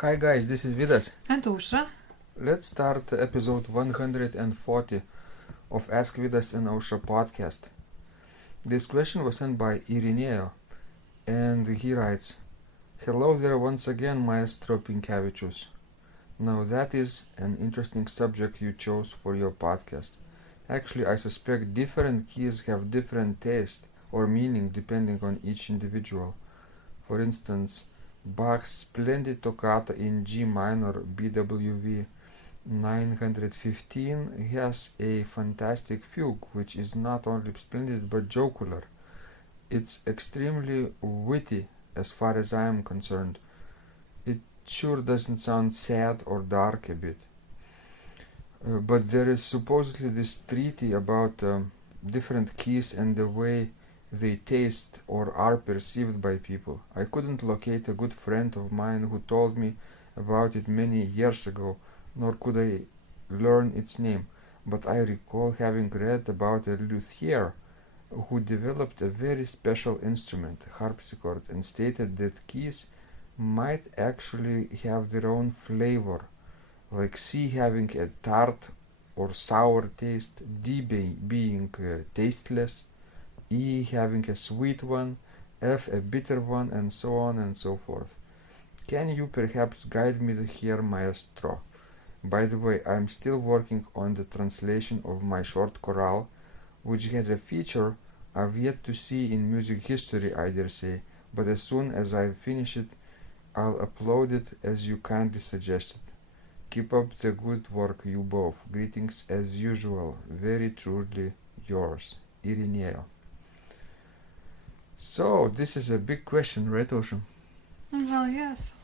Hi guys, this is Vidas. And Ausra. Let's start episode 140 of Ask Vidas and Ausra podcast. This question was sent by Irineo, and he writes, "Hello there once again, maestro Pinkevicius. Now that is an interesting subject you chose for your podcast. Actually, I suspect different keys have different taste or meaning depending on each individual. For instance, Bach's splendid Toccata in G-minor BWV 915 has a fantastic fugue, which is not only splendid but jocular. It's extremely witty as far as I am concerned. It sure doesn't sound sad or dark a bit. But there is supposedly this treaty about different keys and the way they taste or are perceived by people. I couldn't locate a good friend of mine who told me about it many years ago, nor could I learn its name, but I recall having read about a luthier who developed a very special instrument, harpsichord, and stated that keys might actually have their own flavor, like C having a tart or sour taste, D being tasteless, E having a sweet one, F a bitter one, and so on and so forth. Can you perhaps guide me here, maestro? By the way, I'm still working on the translation of my short chorale, which has a feature I've yet to see in music history, I dare say, but as soon as I finish it, I'll upload it as you kindly suggested. Keep up the good work, you both. Greetings as usual. Very truly yours, Irineo." So, this is a big question, right, Osha? Well, yes.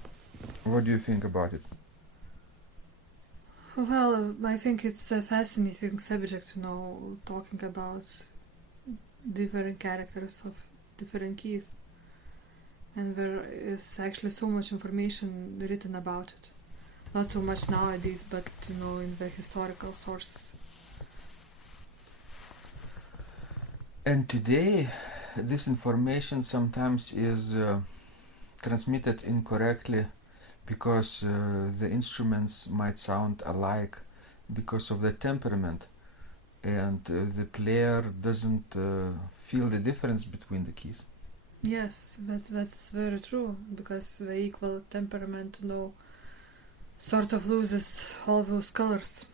What do you think about it? Well, I think it's a fascinating subject, talking about different characters of different keys. And there is actually so much information written about it. Not so much nowadays, but, in the historical sources. And today, this information sometimes is transmitted incorrectly because the instruments might sound alike because of the temperament, and the player doesn't feel the difference between the keys. Yes, that's very true, because the equal temperament, sort of loses all those colors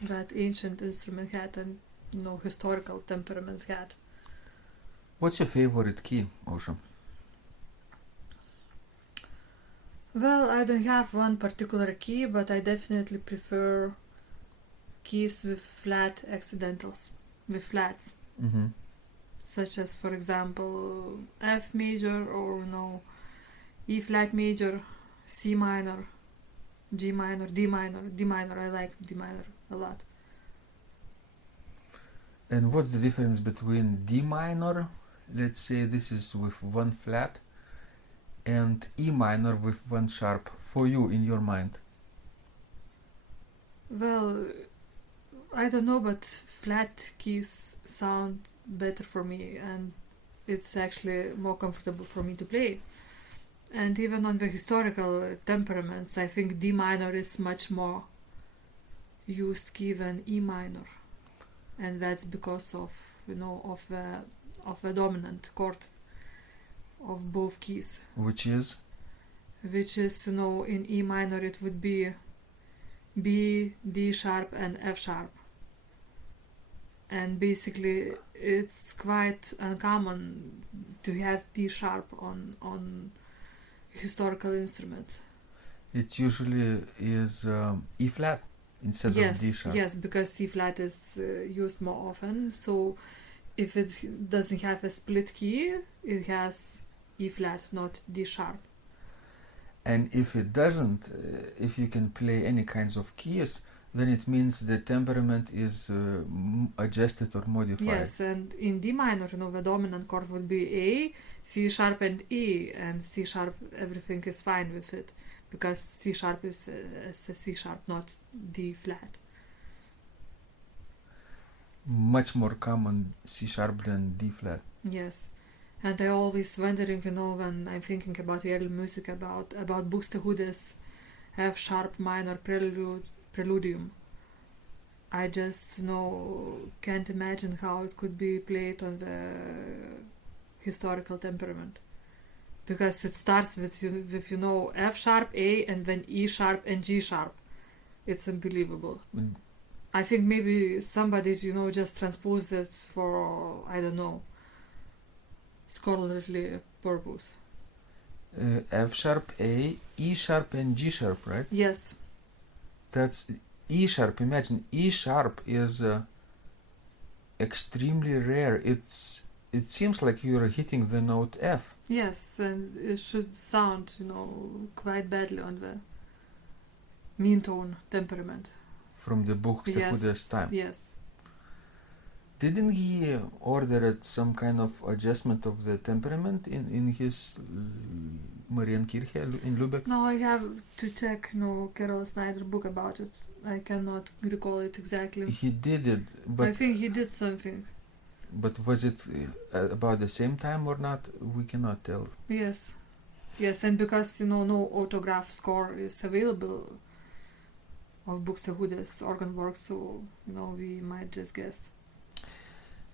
that ancient instrument had and, historical temperaments had. What's your favorite key, Osha? Well, I don't have one particular key, but I definitely prefer keys with flat accidentals, with flats. Mm-hmm. Such as, for example, F major or, E flat major, C minor, G minor, D minor. D minor, I like D minor a lot. And what's the difference between D minor, let's say this is with one flat, and E minor with one sharp, for you in your mind? Well, I don't know, but flat keys sound better for me, and it's actually more comfortable for me to play. And even on the historical temperaments, I think D minor is much more used key than E minor. And that's because of, of the dominant chord of both keys. Which is? In E minor it would be B, D sharp and F sharp. And basically it's quite uncommon to have D sharp on historical instrument. It usually is E flat instead of D sharp. Yes, because C flat is used more often. So if it doesn't have a split key, it has E flat, not D sharp. And if it doesn't, if you can play any kinds of keys, then it means the temperament is adjusted or modified. Yes, and in D minor, the dominant chord would be A, C sharp and E, and C sharp, everything is fine with it, because C sharp is a C sharp, not D flat. Much more common C sharp than D flat. Yes, And I always wondering, when I'm thinking about early music, about Buxtehude's F sharp minor preludium. I just can't imagine how it could be played on the historical temperament, because it starts with F sharp, A, and then E sharp and G sharp. It's unbelievable. I think maybe somebody just transposed it for, I don't know, scholarly purpose. F sharp, A, E sharp and G sharp, right? Yes. That's E sharp. Imagine E sharp is extremely rare. It seems like you're hitting the note F. Yes, and it should sound, quite badly on the mean tone temperament. From the Buxtehude's time. Yes. Didn't he order some kind of adjustment of the temperament in his Marienkirche in Lübeck? No, I have to check Carol Snyder book about it. I cannot recall it exactly. He did it, but I think he did something. But was it about the same time or not? We cannot tell. Yes, and because no autograph score is available of Buxtehude's organ work, so we might just guess.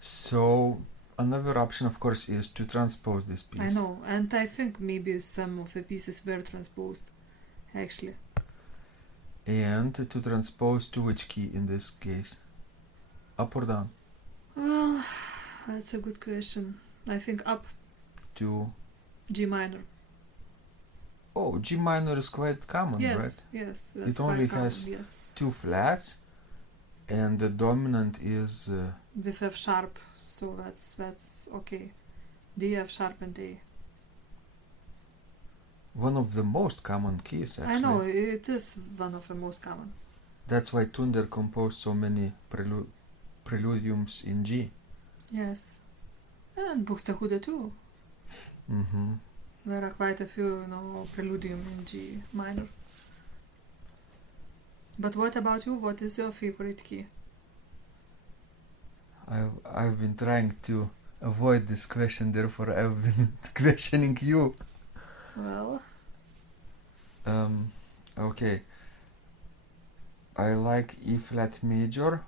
So another option, of course, is to transpose this piece. I know, and I think maybe some of the pieces were transposed, actually. And to transpose to which key in this case? Up or down? Well, that's a good question. I think up. To G minor. Oh, G minor is quite common, right? Yes. It only has two flats, and the dominant is with F sharp, so that's okay. D, F sharp, and A. One of the most common keys, actually. I know, it is one of the most common. That's why Tunder composed so many preludiums in G. Yes, and Buxtehude too. Mm-hmm. There are quite a few, preludium in G minor. But what about you? What is your favorite key? I've been trying to avoid this question, therefore I've been questioning you. Well. Okay. I like E flat major,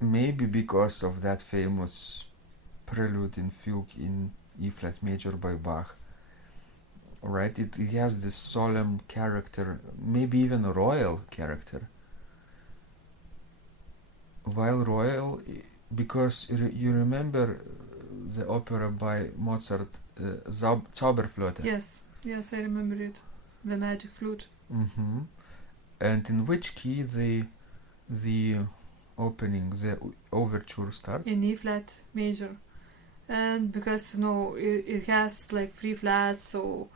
maybe because of that famous prelude in Fugue in E flat major by Bach. Right? It has this solemn character, maybe even a royal character. While royal, because you remember the opera by Mozart, Zauberflöte. Yes, I remember it. The magic flute. Mm-hmm. And in which key the opening, the overture starts? In E flat major. And because it has like 3 flats, so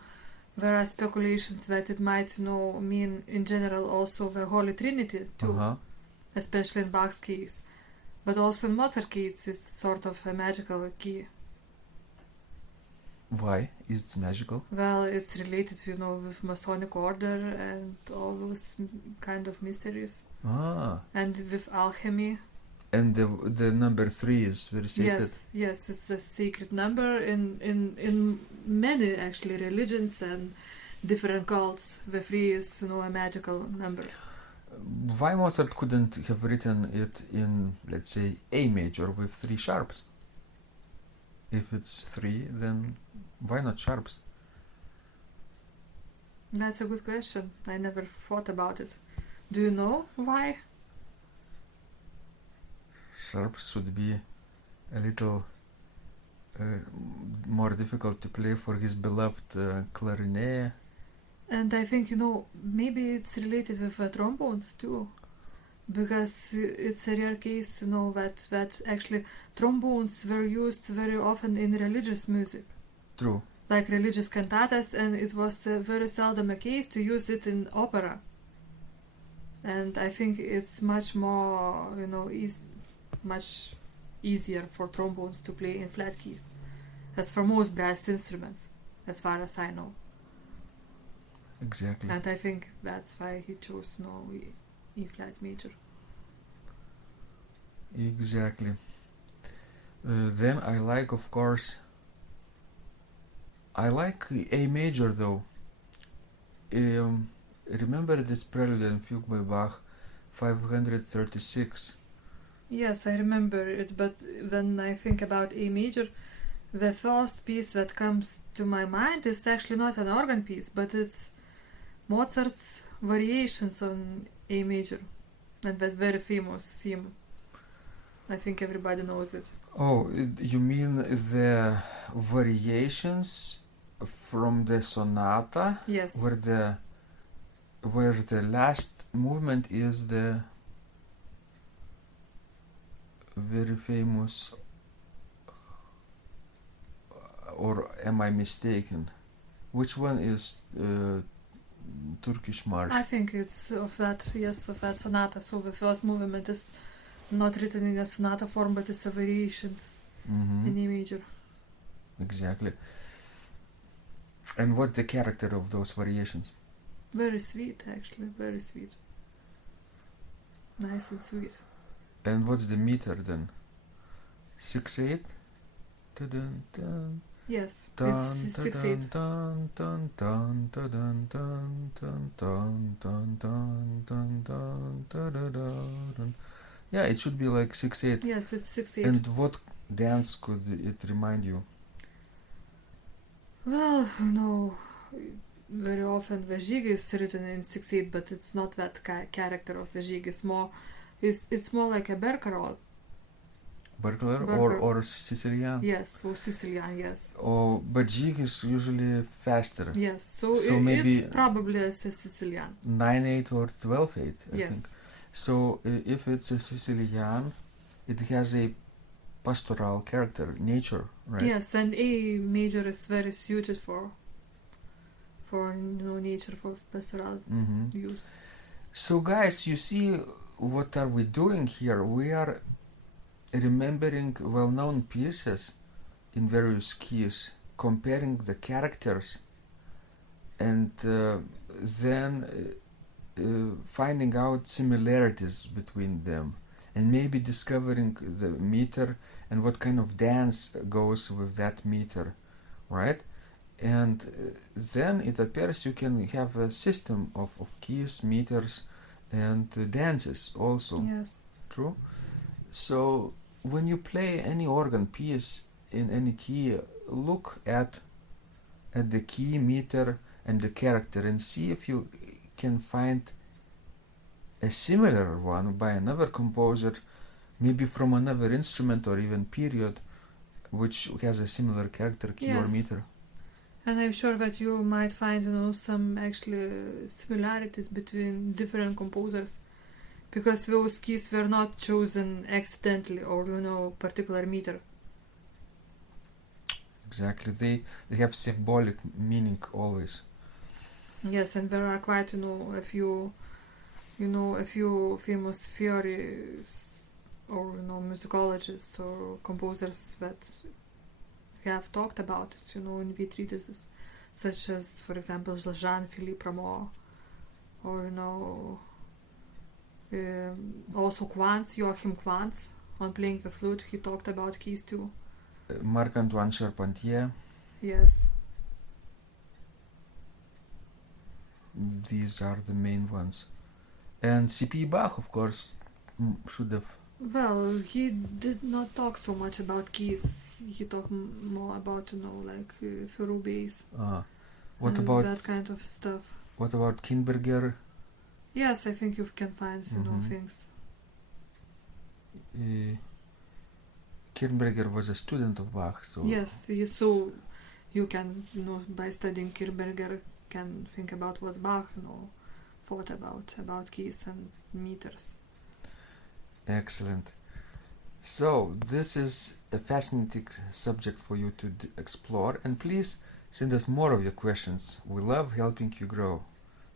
there are speculations that it might mean in general also the Holy Trinity too, especially in Bach's case, but also in Mozart case it's sort of a magical key. Why is it magical? Well, it's related with Masonic order and all those kind of mysteries. And with alchemy. And the number 3 is very sacred. Yes, it's a sacred number in many actually religions and different cults. The 3 is a magical number. Why Mozart couldn't have written it in, let's say, A major with 3 sharps? If it's 3, then why not sharps? That's a good question. I never thought about it. Do you know why? Sharps would be a little more difficult to play for his beloved clarinet. And I think, maybe it's related with trombones too. Because it's a rare case, that actually trombones were used very often in religious music. True. Like religious cantatas, and it was very seldom a case to use it in opera. And I think it's much more, much easier for trombones to play in flat keys, as for most brass instruments, as far as I know. Exactly. And I think that's why he chose E flat major. Exactly. Then I like, of course, I like A major though. Remember this prelude and fugue by Bach, 536? Yes, I remember it, but when I think about A major, the first piece that comes to my mind is actually not an organ piece, but it's Mozart's variations on A major, and that very famous theme. I think everybody knows it. Oh, you mean the variations from the sonata? Yes. Where the last movement is the very famous, or am I mistaken? Which one is Turkish march? I think it's of that sonata. So the first movement is not written in a sonata form, but it's a variations in A major. Exactly. And what's the character of those variations? Very sweet, actually, very sweet. Nice and sweet. And what's the meter then? 6/8? Dun, dun, Yes, dun, it's 6/8. dun, dun, dun, dun, dun, dun, dun, dun, dun, dun, dun, dun, dun, dun, dun. Yeah, it should be like 6/8. Yes, it's 6/8. And what dance could it remind you? Well, very often the jig is written in 6/8, but it's not that character of the jig. It's more like a barcarolle. Berkler or Sicilian? Yes, or Sicilian, yes. Oh, but jig is usually faster. Yes, so maybe it's probably a Sicilian. 9/8 or 12/8, I Yes. think. So if it's a Sicilian, it has a pastoral character, nature, right? Yes, and A major is very suited for nature, for pastoral use. So guys, you see what are we doing here? We are remembering well-known pieces in various keys, comparing the characters, and then finding out similarities between them, and maybe discovering the meter and what kind of dance goes with that meter, right? And then it appears you can have a system of keys, meters, and dances also. Yes. True? So when you play any organ piece in any key, look at the key, meter, and the character, and see if you can find a similar one by another composer, maybe from another instrument or even period, which has a similar character, key or Yes. meter. And I'm sure that you might find, some actually similarities between different composers, because those keys were not chosen accidentally or, particular meter. Exactly. They have symbolic meaning always. Yes, and there are quite, a few famous theories or, musicologists or composers that have talked about it, in the treatises, such as, for example, Jean-Philippe Rameau, or, also Joachim Quantz, on playing the flute, he talked about keys too. Marc-Antoine Charpentier. Yes. These are the main ones. And C.P. Bach, of course, should have. Well, he did not talk so much about keys. He talked more about, Ferro bass. What and about that kind of stuff? What about Kinberger? Yes, I think you can find, things. Kirchberger was a student of Bach, so. Yes, so you can, by studying Kirchberger, can think about what Bach, thought about keys and meters. Excellent. So this is a fascinating subject for you to explore, and please send us more of your questions. We love helping you grow,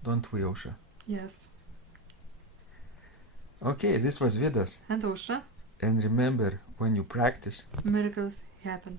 don't we, Osha? Yes. Okay, this was Vidas. And Osha, And remember, when you practice, miracles happen.